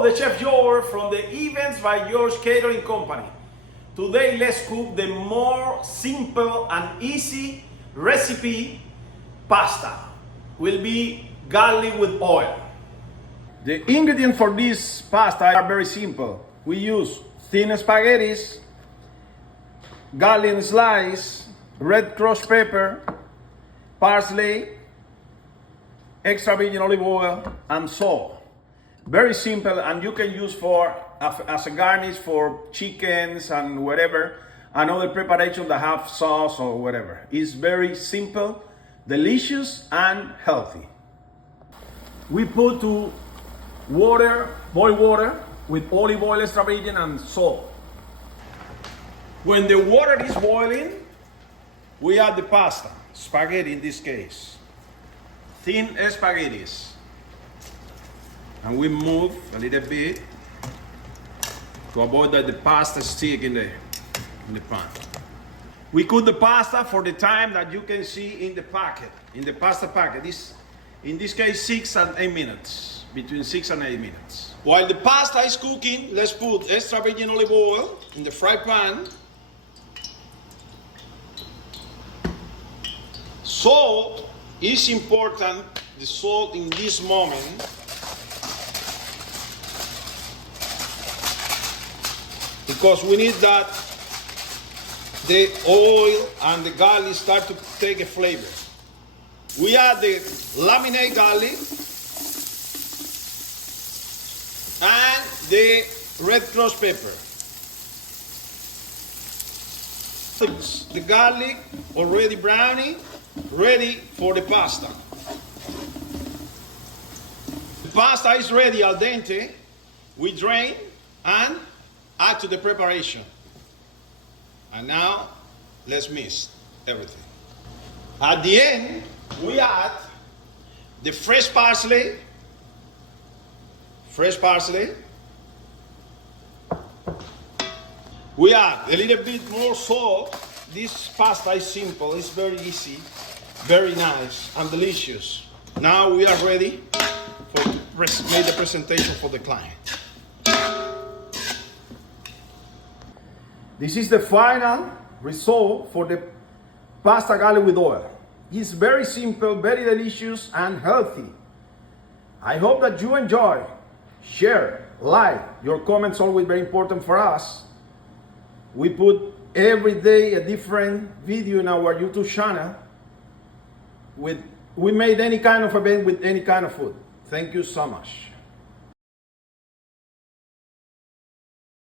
Hello, the Chef George from the Events by George Catering Company. Today, let's cook the more simple and easy recipe pasta. Will be garlic with oil. The ingredients for this pasta are very simple. We use thin spaghettis, garlic slice, red crushed pepper, parsley, extra virgin olive oil, and salt. Very simple, and you can use for as a garnish for chickens and whatever, and other preparations that have sauce or whatever. It's very simple, delicious, and healthy. We put to water, boiled water, with olive oil, extra virgin, and salt. When the water is boiling, we add the pasta, spaghetti in this case, thin spaghettis. And we move a little bit to avoid that the pasta stick in the pan. We cook the pasta for the time that you can see in the packet, in the pasta packet. In this case, 6 and 8 minutes, between 6 and 8 minutes. While the pasta is cooking, let's put extra virgin olive oil in the fry pan. Salt is important, the salt in this moment. Because we need that the oil and the garlic start to take a flavor. We add the laminated garlic and the red crushed pepper. The garlic already browning, ready for the pasta. The pasta is ready al dente. We drain and add to the preparation. And now, let's mix everything. At the end, we add the fresh parsley. We add a little bit more salt. This pasta is simple, it's very easy, very nice and delicious. Now we are ready to make the presentation for the client. This is the final result for the pasta garlic with oil. It's very simple, very delicious, and healthy. I hope that you enjoy. Share, like. Your comments are always very important for us. We put every day a different video in our YouTube channel. We made any kind of event with any kind of food. Thank you so much.